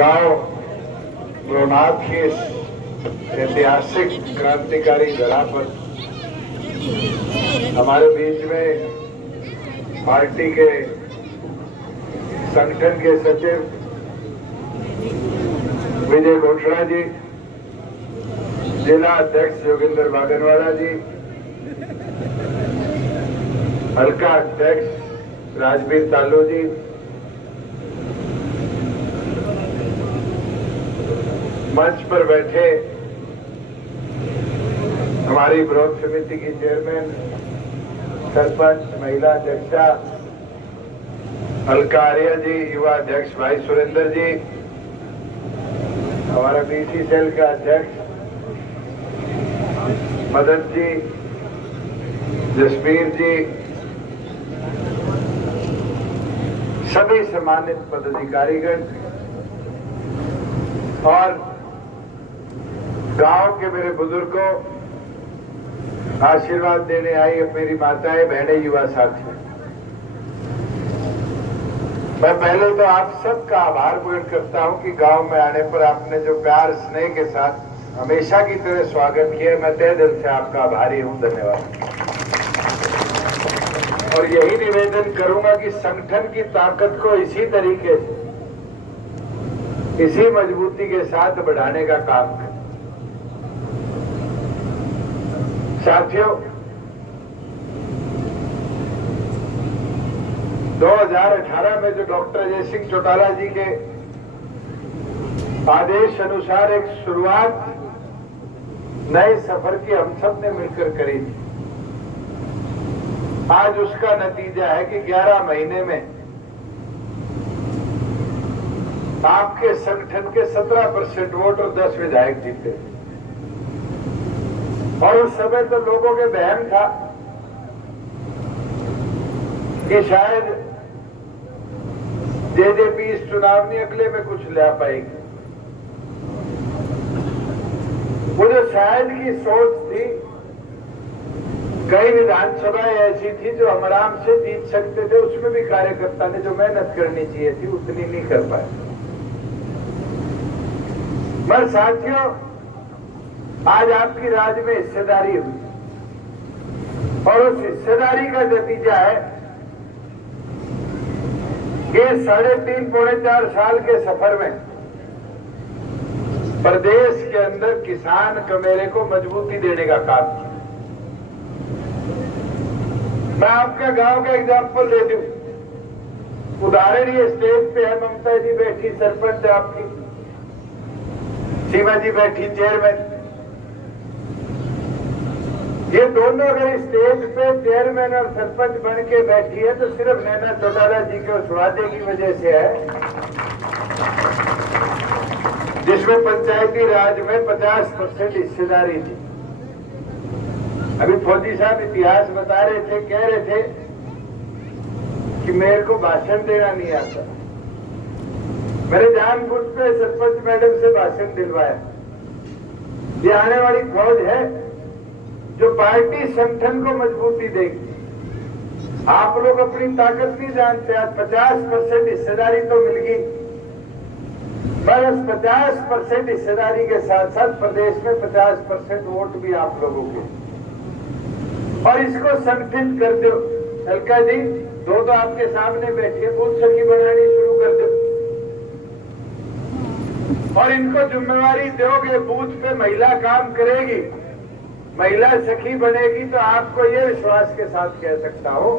गांव लोनाथ की इस ऐतिहासिक क्रांतिकारी धरा पर हमारे बीच में पार्टी के संगठन के सचिव विजय घोषणा जी, जिला अध्यक्ष योगेंद्र बागनवाला जी, हल्का अध्यक्ष राजवीर तालू जी, मंच पर बैठे हमारी ब्लॉक समिति की चेयरमैन, सरपंच, महिला अध्यक्षा हल्का आर्या जी, युवा अध्यक्ष भाई सुरेंद्र जी, हमारा बीसी सेल का अध्यक्ष मदन जी, जसवीर जी, सभी सम्मानित पदाधिकारीगण और गांव के मेरे बुजुर्गों, आशीर्वाद देने आई मेरी माताएं, बहनें, युवा साथी, मैं पहले तो आप सबका आभार व्यक्त करता हूं कि गांव में आने पर आपने जो प्यार स्नेह के साथ हमेशा की तरह स्वागत किया। मैं तहे दिल से आपका आभारी हूं, धन्यवाद। और यही निवेदन करूंगा कि संगठन की ताकत को इसी तरीके से, इसी मजबूती के साथ बढ़ाने का काम करें। साथियों, 2018 में जो डॉक्टर अजय सिंह चौटाला जी के आदेश अनुसार एक शुरुआत नए सफर की हम सब ने मिलकर करी थी, आज उसका नतीजा है कि 11 महीने में आपके संगठन के 17% वोट और 10 विधायक जीते। और उस समय तो लोगों के बहम था कि शायद जेजेपी इस चुनाव में अगले में कुछ ला पाएगी। वो जो शायद की सोच थी, कई विधानसभाएं ऐसी थी जो हम आराम से जीत सकते थे, उसमें भी कार्यकर्ता ने जो मेहनत करनी चाहिए थी उतनी नहीं कर पाए। मगर साथियों, आज आपकी राज्य में हिस्सेदारी हुई और उस हिस्सेदारी का नतीजा है कि 3.5 पौने 4 साल के सफर में प्रदेश के अंदर किसान कमेरे को मजबूती देने का काम किया। मैं आपके गांव का एग्जाम्पल दे दूं, उदाहरण ये स्टेज पे है, ममता जी बैठी, सरपंच आपकी, सीमा जी बैठी, चेयरमैन, ये दोनों अगर स्टेज पे चेयरमैन और सरपंच बन के बैठी है तो सिर्फ नैना चौटाला जी के उस वादे की वजह से है जिसमें पंचायती राज में 50% हिस्सेदारी थी। अभी फौजी साहब इतिहास बता रहे थे, कह रहे थे कि मेरे को भाषण देना नहीं आता, मैंने जानबूझ पे सरपंच मैडम से भाषण दिलवाया। ये आने वाली फौज है जो पार्टी संगठन को मजबूती देगी। आप लोग अपनी ताकत नहीं जानते, आज 50% हिस्सेदारी तो मिल गई, पर उस 50% हिस्सेदारी के साथ साथ प्रदेश में 50% वोट भी आप लोगों के, और इसको संगठित कर दो। हल्का जी, दो तो आपके सामने बैठिए, बूथ सखी बनानी शुरू कर दो और इनको जिम्मेवारी दोगे, बूथ पे महिला काम करेगी, महिला सखी बनेगी, तो आपको ये विश्वास के साथ कह सकता हूं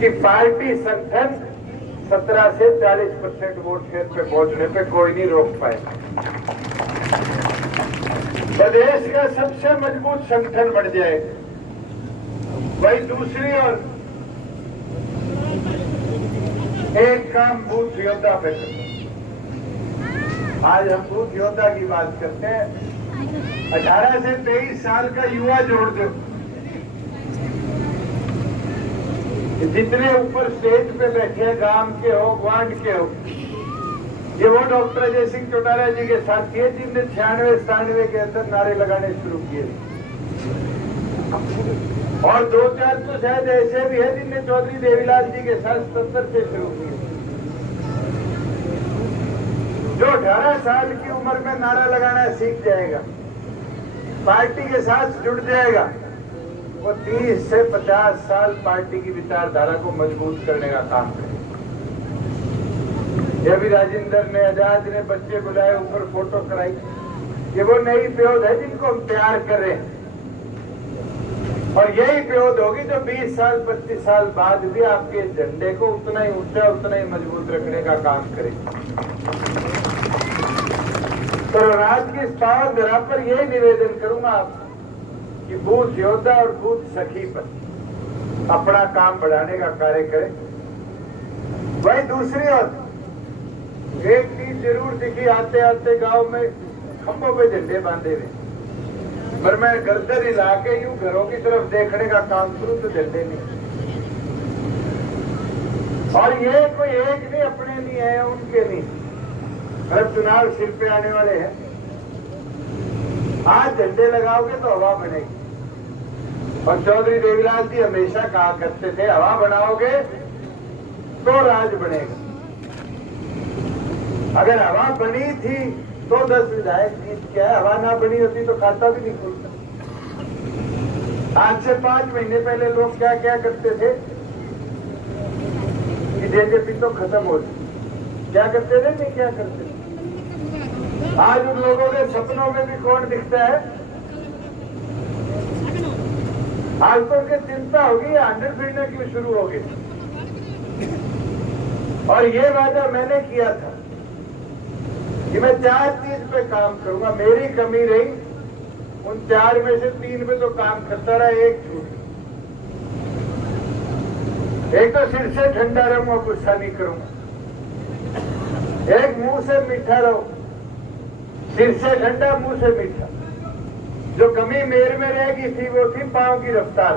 कि पार्टी संगठन 17 से 40% वोट शेयर पे पहुंचने पे कोई नहीं रोक पाएगा। प्रदेश का सबसे मजबूत संगठन बन जाएगा। वही दूसरी ओर एक काम बूथ योद्धा पे करते हैं। आज हम बूथ योद्धा की बात करते हैं। 18 से 23 साल का युवा जोड़ दो, जितने ऊपर स्टेज पे बैठे गांव के हो, ग्वांड के हो, ये वो डॉक्टर अजय सिंह चौटाला जी के साथी है जिनने 96-97 के अंदर नारे लगाने शुरू किए। और 2-4 तो शायद ऐसे भी है जिनने चौधरी देवीलाल जी के साथ 70 से शुरू किए। जो 18 साल की उम्र में नारा लगाना सीख जाएगा, पार्टी के साथ जुड़ जाएगा, वो 30 से 50 साल पार्टी की विचारधारा को मजबूत करने का काम करेगा। ये भी राजेंद्र ने, आजाद ने बच्चे बुलाए, ऊपर फोटो कराई, ये वो नई प्योद है जिनको हम प्यार कर रहे हैं। और यही प्योद होगी जो 20 साल 25 साल बाद भी आपके झंडे को उतना ही ऊंचा, उतना ही मजबूत रखने का काम करेगी। तो राज की इस पावन धरा पर यही निवेदन करूंगा आप कि बूथ योद्धा और बूथ सखी पर अपना काम बढ़ाने का कार्य करें। वही दूसरी ओर एक चीज जरूर दिखी, आते आते गांव में खंभों पे झंडे बांधे हुए, पर मैं गर्दन हिला के यूं घरों की तरफ देखने का काम करूं तो झंडे नहीं। और ये कोई एक नहीं, अपने नहीं है, उनके नहीं, हर चुनाव सिर पे आने वाले हैं। आज झंडे लगाओगे तो हवा बनेगी। और चौधरी देवीलाल जी हमेशा कहा करते थे, हवा बनाओगे तो राज बनेगा। अगर हवा बनी थी तो 10 विधायक जीत के आए, हवा ना बनी होती तो खाता भी नहीं खुलता। आज से 5 महीने पहले लोग क्या क्या करते थे कि जेजेपी तो खत्म हो गई, क्या करते थे, नहीं क्या करते थे। आज उन लोगों के सपनों में भी कौन दिखता है? आज तो उनकी चिंता होगी, 100 फिरने क्यों शुरू हो गई। और ये वादा मैंने किया था कि मैं 4 चीज पे काम करूंगा। मेरी कमी रही, उन 4 में से 3 पे तो काम करता रहा, एक छूट। एक तो सिर से ठंडा रहूंगा, गुस्सा नहीं करूंगा। एक मुंह से मीठा रहो, सिर से ठंडा, मुंह से मीठा। जो कमी मेरे में रह गई थी वो थी पांव की रफ्तार।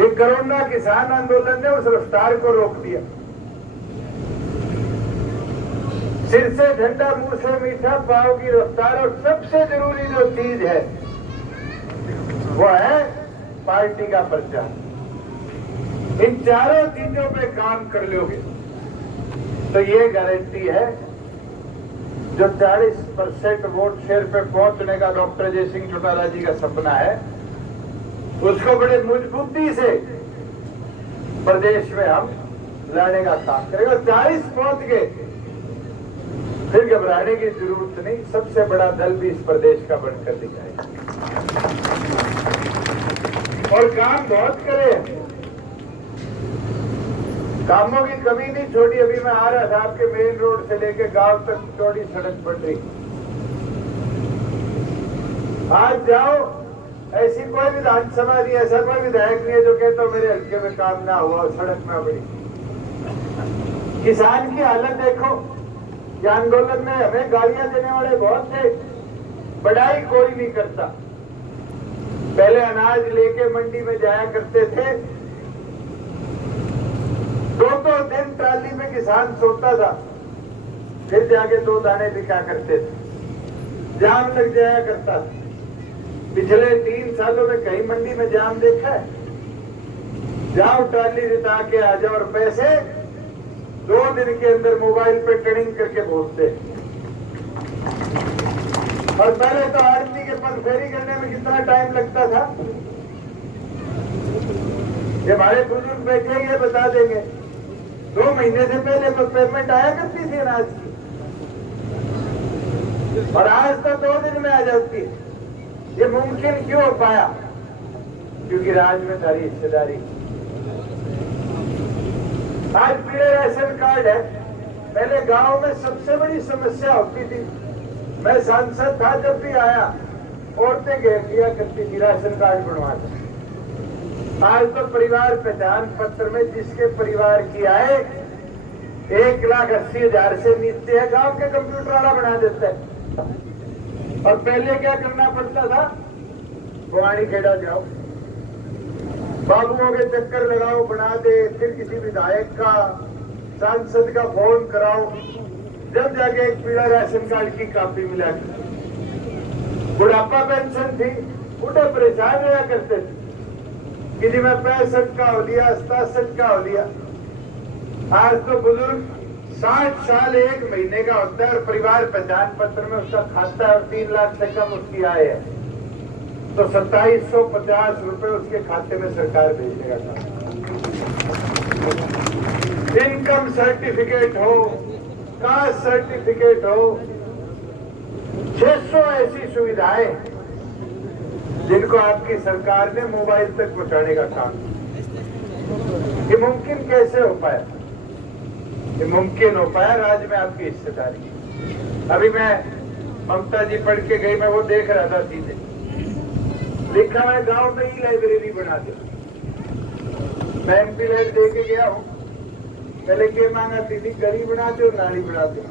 ये कोरोना किसान आंदोलन ने उस रफ्तार को रोक दिया। सिर से ठंडा, मुंह से मीठा, पांव की रफ्तार, और सबसे जरूरी जो चीज है वो है पार्टी का प्रचार। इन चारों चीजों पे काम कर लोगे तो ये गारंटी है, जो 40% वोट शेयर पे पहुंचने का डॉक्टर अजय सिंह चौटाला जी का सपना है, उसको बड़े मजबूती से प्रदेश में हम लाने का काम करेंगे। 40 पहुंच गए फिर घबराने की जरूरत नहीं, सबसे बड़ा दल भी इस प्रदेश का बनकर दिखाएगा। और काम बहुत करें, कामों की कमी नहीं छोड़ी। अभी मैं आ रहा था, आपके मेन रोड से लेके गांव तक चौड़ी सड़क बन रही। आज जाओ, ऐसी कोई विधानसभा नहीं, ऐसा कोई विधायक नहीं है जो कहता तो मेरे हल्के में काम ना हुआ और सड़क ना बनी। किसान की हालत देखो, ये आंदोलन में हमें गालियां देने वाले बहुत थे, बढ़ाई कोई नहीं करता। पहले अनाज लेके मंडी में जाया करते थे, 2 दिन ट्राली में किसान सोता था, फिर जाके 2 दाने बिका करते थे, जाम लग जाया करता था। पिछले 3 सालों में कहीं मंडी में जाम देखा है? जाओ ट्राली रिता के आ जाओ, और पैसे 2 दिन के अंदर मोबाइल पे ट्रेडिंग करके बोलते। और पहले तो आदमी के पग फेरी करने में कितना टाइम लगता था, ये हमारे बुजुर्ग बैठे ये बता देंगे। 2 महीने से पहले तो पेमेंट आया करती थी अनाज की, और आज तो 2 दिन में आ जाती है। ये मुमकिन क्यों हो पाया? क्योंकि राज में सारी हिस्सेदारी। आज पीले राशन कार्ड है, पहले गांव में सबसे बड़ी समस्या होती थी। मैं सांसद था, जब भी आया औरतें घेर लिया करती थी राशन कार्ड बनवाकर। आज तो परिवार पहचान पत्र में जिसके परिवार की आय 1,80,000 से नीचे है, गांव के कंप्यूटर वाला बना देता है। और पहले क्या करना पड़ता था? भवानी खेड़ा जाओ, बाबुओं के चक्कर लगाओ, बना दे, फिर किसी विधायक का, सांसद का फोन कराओ, जब जाके एक पीला राशन कार्ड की कॉपी मिला। बुढ़ापा पेंशन थी, बूढ़े परेशान हुआ करते थे कि जी मैं 65 का हो लिया, 67 का हो लिया। आज तो बुजुर्ग 60 साल 1 महीने का होता है और परिवार पहचान पत्र में उसका खाता है और 3 लाख से कम उसकी आय है तो 2750 रुपए उसके खाते में सरकार भेजने का काम। इनकम सर्टिफिकेट हो, कास्ट सर्टिफिकेट हो, 600 ऐसी सुविधाएं जिनको आपकी सरकार ने मोबाइल तक पहुंचाने का काम किया। ये मुमकिन कैसे हो पाया? ये मुमकिन हो पाया राज्य में आपकी हिस्सेदारी। अभी मैं ममता जी पढ़ के गई, मैं वो देख रहा था, सीधे लिखा है गांव में ही लाइब्रेरी बना दो। मैं एमपी लाइट दे के गया हूँ, पहले क्या मांगा थी, गली बना दो, नाली बना दो,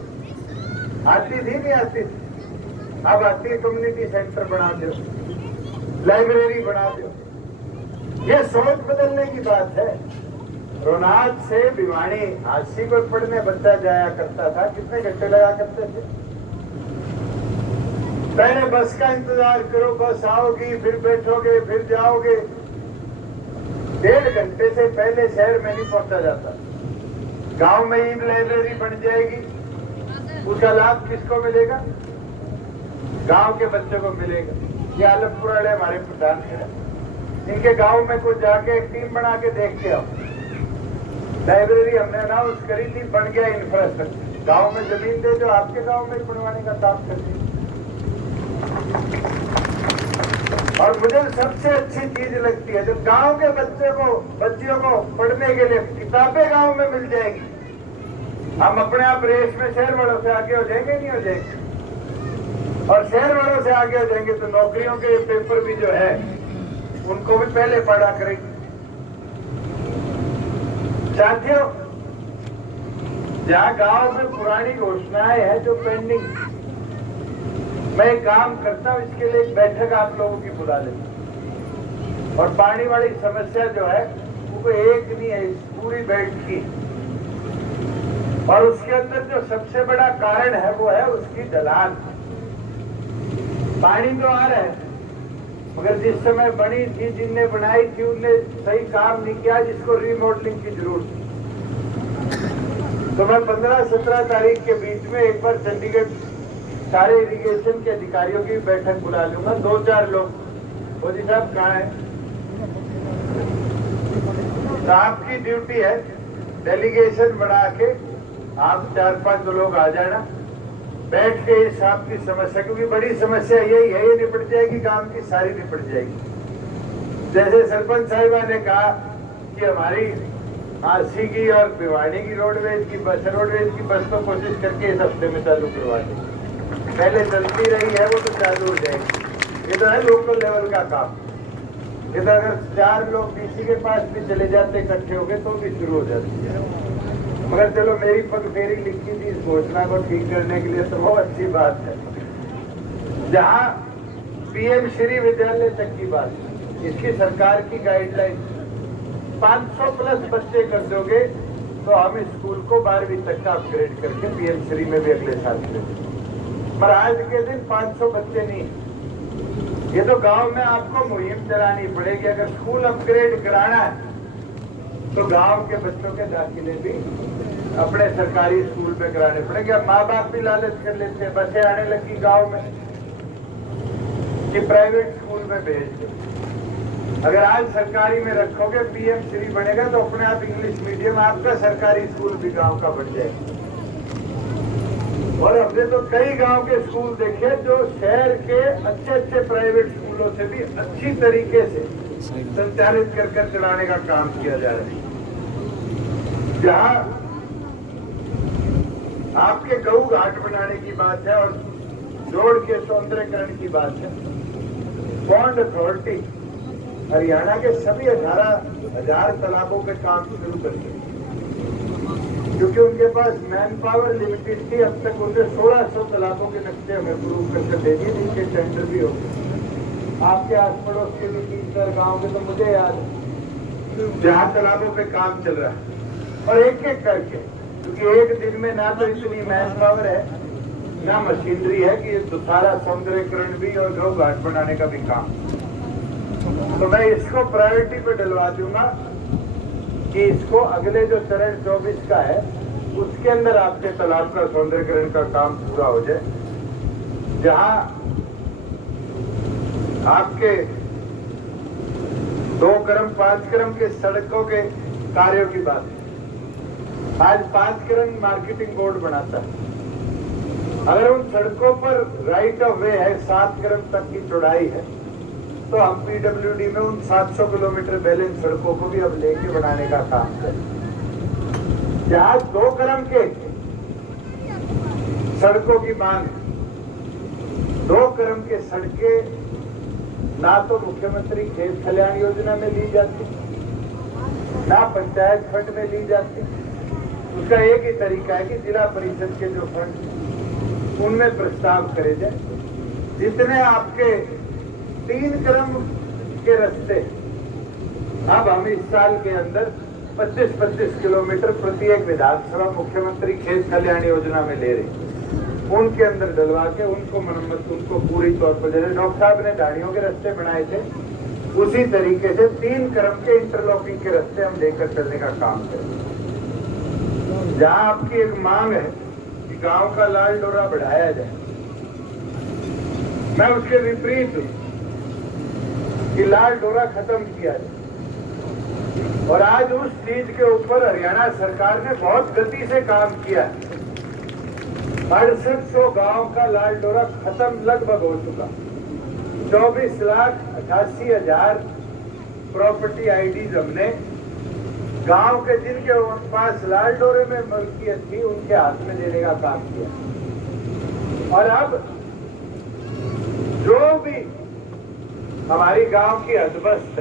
आती थी नहीं आती थी, अब आती है कम्युनिटी सेंटर बना दो, लाइब्रेरी बना दो। ये सोच बदलने की बात है। रोनाथ से भिवानी हादसी को पढ़ने बच्चा जाया करता था, कितने घंटे लगा करते थे? पहले बस का इंतजार करो, बस आओगी, फिर बैठोगे, फिर जाओगे। 1.5 घंटे से पहले शहर में नहीं पहुंचा जाता। गांव में ही लाइब्रेरी बन जाएगी, उसका लाभ किसको मिलेगा? गांव के बच्चों को मिलेगा। ये आलमपुर वाले हमारे प्रधान है, इनके गांव में कोई जाके एक टीम बना के देख के आओ। लाइब्रेरी हमने अनाउंस करी थी, बन गया इंफ्रास्ट्रक्चर। गांव में जमीन दे जो आपके गांव में बनवाने का काम करते हैं। और मुझे सबसे अच्छी चीज लगती है जब गांव के बच्चियों को पढ़ने के लिए किताबें गांव में मिल जाएगी। हम अपने आप रेस में शहर वालों से आगे हो जाएंगे, नहीं हो जाएंगे? और शहर वालों से आगे हो जाएंगे तो नौकरियों के पेपर भी जो है उनको भी पहले पढ़ा करेंगे। साथियों, जहां गांव में पुरानी घोषणाएं हैं जो पेंडिंग, मैं एक काम करता हूं, इसके लिए एक बैठक आप लोगों की बुला लेता। और पानी वाली समस्या जो है वो एक नहीं है, पूरी बेल्ट की। और उसके अंदर जो सबसे बड़ा कारण है वो है उसकी ढलान। पानी तो आ रहा है, मगर जिस समय बनी थी, जिनने बनाई थी, उनने सही काम नहीं किया, जिसको रीमॉडलिंग की जरूरत थी। तो मैं 15-17 तारीख के बीच में एक बार चंडीगढ़ सारे इरिगेशन के अधिकारियों की बैठक बुला लूंगा। 2-4 लोग, मोदी साहब कहाँ है? तो आपकी ड्यूटी है डेलीगेशन बना के आप 4-5 लोग आ जाना, बैठ के इस आपकी समस्या, क्योंकि बड़ी समस्या यही है, ये निपट जाएगी, काम की सारी निपट जाएगी। जैसे सरपंच साहिबा ने कहा कि हमारी आरसी की और भिवानी की रोडवेज की बस तो कोशिश करके इस हफ्ते में चालू करवा दें। पहले चलती रही है वो तो चालू हो जाएगी। ये तो है लोकल लेवल का काम। ये तो अगर 4 लोग डीसी के पास भी चले जाते इकट्ठे हो गए तो भी शुरू हो जाती है। मगर चलो, मेरी पगफेरी लिखी थी इस घोषणा को ठीक करने के लिए, तो बहुत अच्छी बात है। जहाँ पीएम श्री विद्यालय तक की बात, इसकी सरकार की गाइडलाइन 500 प्लस बच्चे कर दोगे तो हम स्कूल को 12वीं तक का अपग्रेड करके पीएम श्री में भी अगले साल करेंगे। पर आज के दिन 500 बच्चे नहीं। ये तो गांव में आपको मुहिम चलानी पड़ेगी। अगर स्कूल अपग्रेड कराना है तो गांव के बच्चों के दाखिले भी अपने सरकारी स्कूल में कराने पड़ेंगे। अब माँ बाप भी लालच कर लेते हैं, बसें आने लगी गांव में कि प्राइवेट स्कूल में भेज दो। अगर आज सरकारी में रखोगे, पीएम श्री बनेगा तो अपने आप इंग्लिश मीडियम आपका सरकारी स्कूल भी गांव का बन जाएगा। और हमने तो कई गांव के स्कूल देखे जो शहर के अच्छे प्राइवेट स्कूलों से भी अच्छी तरीके से संचालित कर चलाने का काम किया जा रहा है। जहां आपके गऊ घाट बनाने की बात है और जोड़ के सौंदर्यकरण की बात है, बॉन्ड अथॉरिटी हरियाणा के सभी 18,000 तालाबों पे काम शुरू कर दिया, क्योंकि उनके पास मैन पावर लिमिटेड थी। अब तक उन्हें 1600 तालाबों के नक्शे हमें प्रूव करके दे दिए, जिनके टेंडर भी हो गए। आपके आस पड़ोस के भी 3-4 गाँव के तो मुझे याद है जहाँ तालाबों पे काम चल रहा है, और एक एक करके, क्योंकि एक दिन में ना तो इतनी मैन पावर है ना मशीनरी है कि सारा सौंदर्यकरण भी और गौ घाट बनाने का भी काम। तो मैं इसको प्रायोरिटी पे डलवा दूंगा कि इसको अगले जो चरण 24 का है उसके अंदर आपके तालाब का सौंदर्यीकरण का काम पूरा हो जाए, जहां आपके 2 क्रम 5 क्रम के सड़कों के कार्यों की बात है। आज 5 क्रम मार्केटिंग बोर्ड बनाता है। अगर उन सड़कों पर राइट ऑफ वे है 7 क्रम तक की चौड़ाई है, तो हम पीडब्ल्यूडी में उन 700 किलोमीटर बैलेंस सड़कों को भी अब लेके बनाने का काम करें। जहां 2 क्रम के सड़कों की मांग है, 2 क्रम के सड़कें ना तो मुख्यमंत्री खेत कल्याण योजना में ली जाती, ना पंचायत फंड में ली जाती। उसका एक ही तरीका है कि जिला परिषद के जो फंड उनमें प्रस्ताव करे जाए। जितने आपके 3 क्रम के रास्ते अब हम इस साल के अंदर 25-25 किलोमीटर प्रति एक विधानसभा मुख्यमंत्री खेत कल्याण योजना में ले रहे, उनके अंदर डलवा के उनको मरम्मत, उनको पूरी तौर पर, जैसे डॉक्टर साहब ने ढाणियों के रास्ते बनाए थे, उसी तरीके से 3 क्रम के इंटरलॉकिंग के रास्ते हम लेकर चलने का काम करें। जहां आपकी एक मांग है कि गांव का लाल डोरा बढ़ाया जाए, मैं उसके विपरीत हूं कि लाल डोरा खत्म किया जाए। और आज उस चीज के ऊपर हरियाणा सरकार ने बहुत गति से काम किया है। 6800 गांव का लाल डोरा खत्म लगभग हो चुका। 24,88,000 प्रॉपर्टी आईडीज हमने गांव के जिनके पास लाल डोरे में मलकियत थी उनके हाथ में देने का काम किया। और अब जो भी हमारी गांव की हदबस्त है,